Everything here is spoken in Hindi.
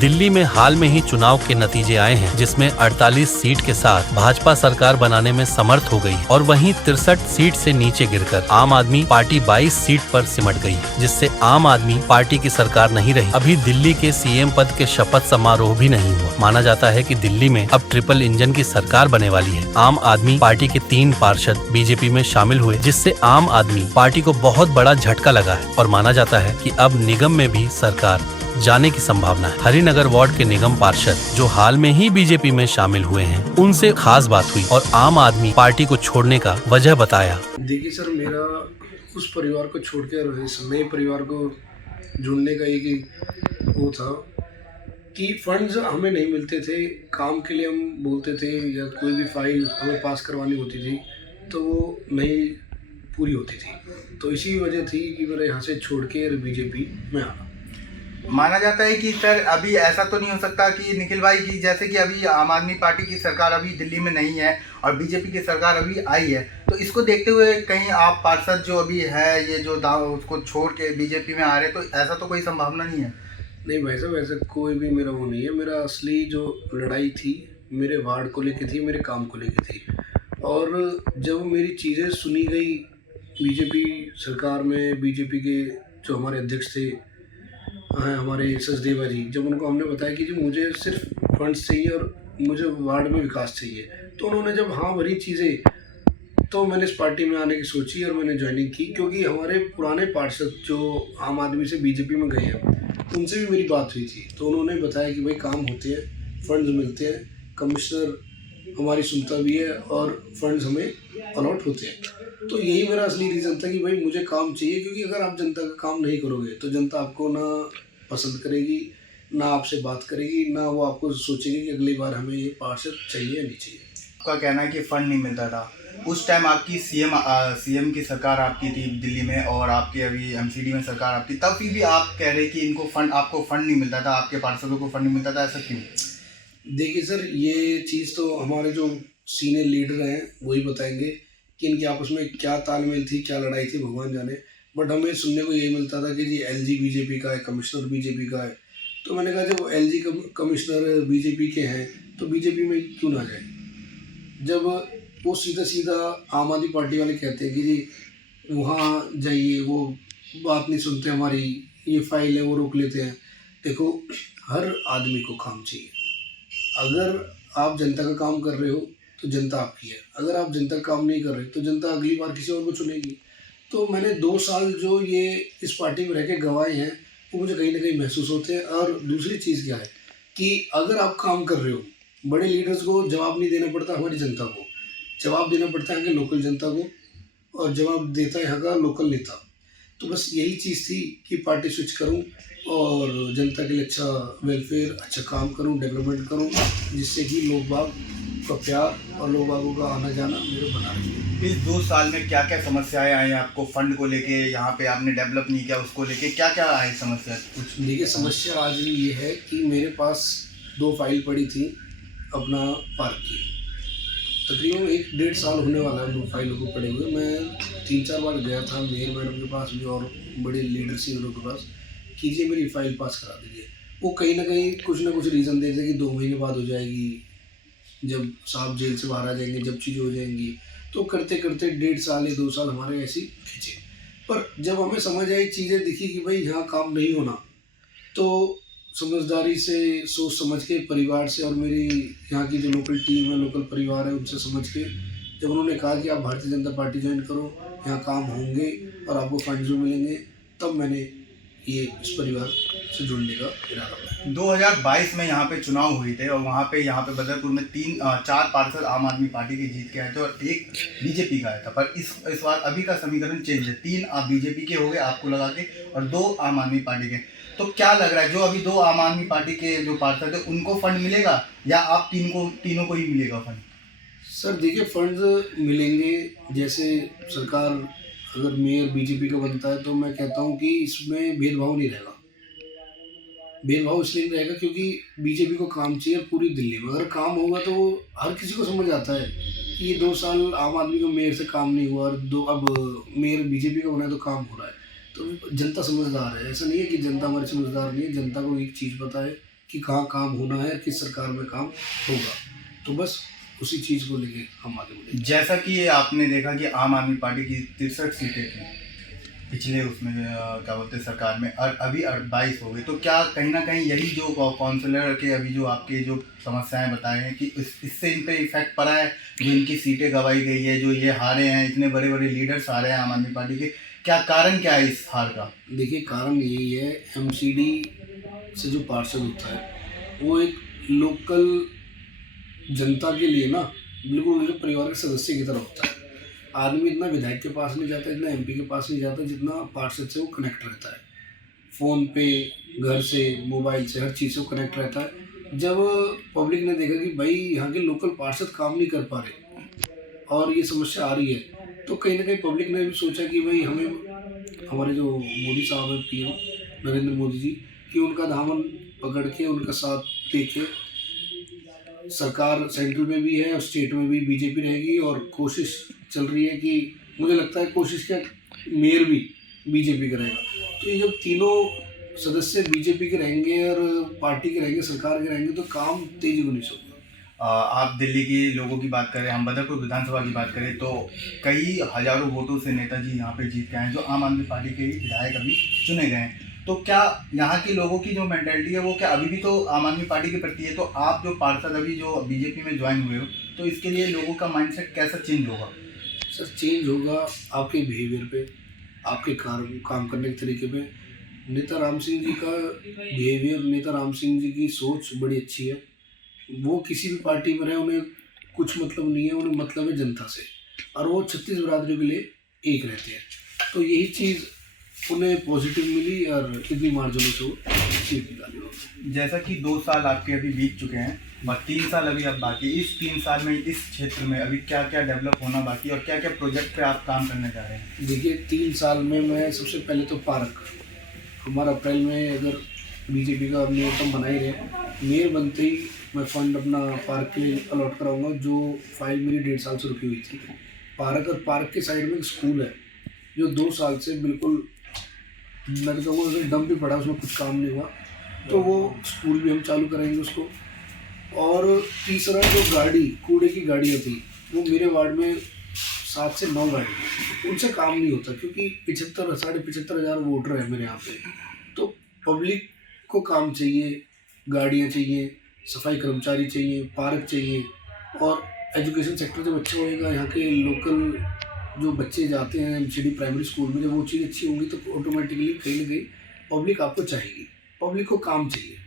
दिल्ली में हाल में ही चुनाव के नतीजे आए हैं, जिसमें 48 सीट के साथ भाजपा सरकार बनाने में समर्थ हो गई और वहीं 63 सीट से नीचे गिरकर आम आदमी पार्टी 22 सीट पर सिमट गई, जिससे आम आदमी पार्टी की सरकार नहीं रही। अभी दिल्ली के सीएम पद के शपथ समारोह भी नहीं हुआ। माना जाता है कि दिल्ली में अब ट्रिपल इंजन की सरकार बनने वाली है। आम आदमी पार्टी के 3 पार्षद बीजेपी में शामिल हुए, जिससे आम आदमी पार्टी को बहुत बड़ा झटका लगा है और माना जाता है कि अब निगम में भी सरकार जाने की संभावना है। हरिनगर वार्ड के निगम पार्षद जो हाल में ही बीजेपी में शामिल हुए हैं, उनसे खास बात हुई और आम आदमी पार्टी को छोड़ने का वजह बताया। देखिए सर, मेरा उस परिवार को छोड़कर इस नए परिवार को जुड़ने का एक ही वो था कि फंड्स हमें नहीं मिलते थे। काम के लिए हम बोलते थे या कोई भी फाइल हमें पास करवानी होती थी तो वो नहीं पूरी होती थी। तो इसी वजह थी कि मेरा यहाँ से छोड़ के बीजेपी में आना। माना जाता है कि सर अभी ऐसा तो नहीं हो सकता कि निखिल भाई की जैसे कि अभी आम आदमी पार्टी की सरकार अभी दिल्ली में नहीं है और बीजेपी की सरकार अभी आई है, तो इसको देखते हुए कहीं आप पार्षद जो अभी है ये जो उसको छोड़ के बीजेपी में आ रहे, तो ऐसा तो कोई संभावना नहीं है? नहीं, वैसे कोई भी मेरा वो नहीं है। मेरा असली जो लड़ाई थी मेरे वार्ड को लेके थी, मेरे काम को लेके थी। और जब मेरी चीज़ें सुनी गई बीजेपी सरकार में, बीजेपी के जो हमारे अध्यक्ष थे हमारे सचदेवा जी, जब उनको हमने बताया कि जी मुझे सिर्फ फंड्स चाहिए और मुझे वार्ड में विकास चाहिए, तो उन्होंने जब हाँ भरी चीज़ें, तो मैंने इस पार्टी में आने की सोची और मैंने ज्वाइनिंग की। क्योंकि हमारे पुराने पार्षद जो आम आदमी से बीजेपी में गए हैं, उनसे भी मेरी बात हुई थी, तो उन्होंने बताया कि भाई काम होते हैं, फंड्स मिलते हैं, कमिश्नर हमारी सुनता भी है और फंड्स हमें अलॉट होते हैं। तो यही मेरा असली रीज़न था कि भाई मुझे काम चाहिए, क्योंकि अगर आप जनता का काम नहीं करोगे तो जनता आपको ना पसंद करेगी, ना आपसे बात करेगी, ना वो आपको सोचेगी कि अगली बार हमें ये पार्षद चाहिए या नहीं चाहिए। आपका कहना है कि फंड नहीं मिलता था उस टाइम, आपकी सीएम की सरकार आपकी थी दिल्ली में और आपकी अभी एमसीडी में सरकार आपकी, तब भी आप कह रहे कि आपको फंड नहीं मिलता था, आपके पार्षदों को फंड नहीं मिलता था, ऐसा क्यों? देखिए सर, ये चीज़ तो हमारे जो सीनियर लीडर हैं वही बताएंगे कि इनके आपस में क्या तालमेल थी, क्या लड़ाई थी, भगवान जाने। बट हमें सुनने को यही मिलता था कि जी एलजी बीजेपी का है, कमिश्नर बीजेपी का है। तो मैंने कहा जब एलजी कमिश्नर बीजेपी के हैं तो बीजेपी में क्यों ना जाए। जब वो सीधा आम आदमी पार्टी वाले कहते हैं कि जी वहाँ जाइए, वो बात नहीं सुनते हमारी, ये फाइल है वो रोक लेते हैं। देखो, हर आदमी को काम चाहिए। अगर आप जनता का काम कर रहे हो तो जनता आपकी है, अगर आप जनता का काम नहीं कर रहे तो जनता अगली बार किसी और को चुनेगी। तो मैंने 2 साल जो ये इस पार्टी में रह के गंवाए हैं, वो मुझे कहीं ना कहीं महसूस होते हैं। और दूसरी चीज़ क्या है कि अगर आप काम कर रहे हो, बड़े लीडर्स को जवाब नहीं देना पड़ता, हमारी जनता को जवाब देना पड़ता है, यहाँ के लोकल जनता को, और जवाब देता है यहाँ का लोकल नेता। तो बस यही चीज़ थी कि पार्टी स्विच करूं और जनता के लिए अच्छा वेलफेयर, अच्छा काम करूं, डेवलपमेंट करूं, जिससे कि लोग बाग का प्यार और लोग बागों का आना जाना मेरे बना रहे। इस 2 साल में क्या क्या समस्याएं आई आपको? फंड को लेके, यहाँ पे आपने डेवलप नहीं किया उसको लेके, क्या क्या आई समस्या? कुछ देखिए, समस्या आज भी ये है कि मेरे पास 2 फाइल पड़ी थी अपना पार्क की, तकरीबन 1-1.5 साल होने वाला है 2 फाइलों को पड़े हुए। मैं 3-4 बार गया था मेयर मैडम के पास भी और बड़े लीडर सीनियरों के पास, कीजिए मेरी फाइल पास करा दीजिए। वो कहीं ना कहीं कुछ ना कुछ रीज़न देते कि 2 महीने बाद हो जाएगी, जब साहब जेल से बाहर आ जाएंगे, जब चीज़ें हो जाएंगी। तो करते करते 1.5 साल या 2 साल हमारे ऐसे ही खींचे। पर जब हमें समझ आई, चीज़ें दिखी कि भाई यहाँ काम नहीं होना, तो समझदारी से, सोच समझ के, परिवार से और मेरी यहाँ की जो लोकल टीम है, लोकल परिवार है, उनसे समझ के जब उन्होंने कहा कि आप भारतीय जनता पार्टी ज्वाइन करो, यहाँ काम होंगे और आपको फंड्स भी मिलेंगे, तब मैंने ये इस परिवार से जुड़ने का इरादा बनाया। 2022 में यहाँ पे चुनाव हुए थे और वहाँ पे बदरपुर में 4 पार्षद आम आदमी पार्टी के जीत के आए थे और 1 बीजेपी का आया था। पर इस बार अभी का समीकरण चेंज है, 3 आप बीजेपी के हो गए आपको लगा के और 2 आम आदमी पार्टी के। तो क्या लग रहा है, जो अभी 2 आम आदमी पार्टी के जो पार्षद है उनको फंड मिलेगा या आप तीनों को ही मिलेगा फंड? सर देखिए, फंड्स मिलेंगे। जैसे सरकार अगर मेयर बीजेपी का बनता है तो मैं कहता हूँ कि इसमें भेदभाव नहीं रहेगा। भेदभाव इसलिए नहीं रहेगा क्योंकि बीजेपी को काम चाहिए पूरी दिल्ली में। अगर काम होगा तो हर किसी को समझ आता है कि ये 2 साल आम आदमी को मेयर से काम नहीं हुआ और अब मेयर बीजेपी का बना है तो काम हो रहा है। तो जनता समझदार है, ऐसा नहीं है कि जनता हमारी समझदार नहीं है। जनता को एक चीज़ पता है कि कहाँ काम होना है, किस सरकार में काम होगा। तो बस उसी चीज़ को लेके हम आगे बढ़े। जैसा कि आपने देखा कि आम आदमी पार्टी की 63 सीटें थी पिछले उसमें क्या बोलते हैं सरकार में, और अभी 22 हो गई, तो क्या कहीं ना कहीं यही जो काउंसलर के अभी जो आपके जो समस्याएं बताए हैं कि इससे इन पे इफेक्ट पड़ा है, जो इनकी सीटें गंवाई गई है, जो ये हारे हैं, इतने बड़े बड़े लीडर्स हारे हैं आम आदमी पार्टी के, क्या कारण क्या है इस हार का? देखिए, कारण यही है, एमसीडी से जो पार्षद होता है वो एक लोकल जनता के लिए ना बिल्कुल उनके परिवार के सदस्य की तरह होता है। आदमी इतना विधायक के पास नहीं जाता, इतना एमपी के पास नहीं जाता, जितना पार्षद से वो कनेक्ट रहता है। फ़ोन पे, घर से, मोबाइल से, हर चीज़ से वो कनेक्ट रहता है। जब पब्लिक ने देखा कि भाई यहाँ के लोकल पार्षद काम नहीं कर पा रहे और ये समस्या आ रही है, तो कहीं ना कहीं पब्लिक ने भी सोचा कि भाई हमें, हमारे जो मोदी साहब हैं, पीएम नरेंद्र मोदी जी, कि उनका दामन पकड़ के उनका साथ देके सरकार सेंट्रल में भी है और स्टेट में भी बीजेपी रहेगी, और कोशिश चल रही है कि मुझे लगता है कोशिश क्या, मेयर भी बीजेपी का रहेगा। तो ये जब तीनों सदस्य बीजेपी के रहेंगे और पार्टी के रहेंगे, सरकार के रहेंगे, तो काम तेजी को नहीं होगा। आप दिल्ली के लोगों की बात करें, हम बदरपुर विधानसभा की बात करें, तो कई हजारों वोटों से नेताजी यहाँ पे जीत के आए, जो आम आदमी पार्टी के विधायक अभी चुने गए हैं। तो क्या यहाँ के लोगों की जो मेंटालिटी है वो क्या अभी भी तो आम आदमी पार्टी के प्रति है? तो आप जो पार्षद अभी जो बीजेपी में ज्वाइन हुए हो, तो इसके लिए लोगों का माइंडसेट कैसा चेंज होगा? सर, चेंज होगा आपके बिहेवियर पे, आपके काम करने के तरीके पे। नेता राम सिंह जी का बिहेवियर, नेता राम सिंह जी की सोच बड़ी अच्छी है। वो किसी भी पार्टी में रहे, उन्हें कुछ मतलब नहीं है, उन्हें मतलब है जनता से, और वो 36 बिरादरियों के लिए एक रहते हैं। तो यही चीज़ उन्हें पॉजिटिव मिली और इतनी मार्जिनों से वो जीत निकाली। जैसा कि 2 साल आपके अभी बीत चुके हैं और 3 साल अभी अब बाकी, इस 3 साल में इस क्षेत्र में अभी क्या क्या डेवलप होना बाकी और क्या क्या प्रोजेक्ट पे आप काम करने जा रहे हैं? देखिए, 3 साल में मैं सबसे पहले तो पार्क, हमारा अप्रैल में अगर बीजेपी का नियोजन बना ही रहे, मेयर बनते ही मैं फंड अपना पार्क के लिए अलॉट कराऊंगा, जो फाइल मेरी 1.5 साल से रुकी हुई थी। पार्क, और पार्क के साइड में एक स्कूल है जो 2 साल से बिल्कुल मैं तो कहूँगा डंप भी पड़ा, उसमें कुछ काम नहीं हुआ, तो वो स्कूल भी हम चालू करेंगे उसको। और तीसरा, जो कूड़े की गाड़ियाँ थी, वो मेरे वार्ड में 7 से 9 गाड़ी, उनसे काम नहीं होता, क्योंकि 75,000 वोटर है मेरे यहाँ पे। तो पब्लिक को काम चाहिए, गाड़ियाँ चाहिए, सफाई कर्मचारी चाहिए, पार्क चाहिए, और एजुकेशन सेक्टर जब अच्छा होएगा, यहाँ के लोकल जो बच्चे जाते हैं एमसीडी प्राइमरी स्कूल में, जब वो चीज़ अच्छी होगी तो ऑटोमेटिकली कहीं ना कहीं पब्लिक आपको चाहेगी, पब्लिक को काम चाहिए।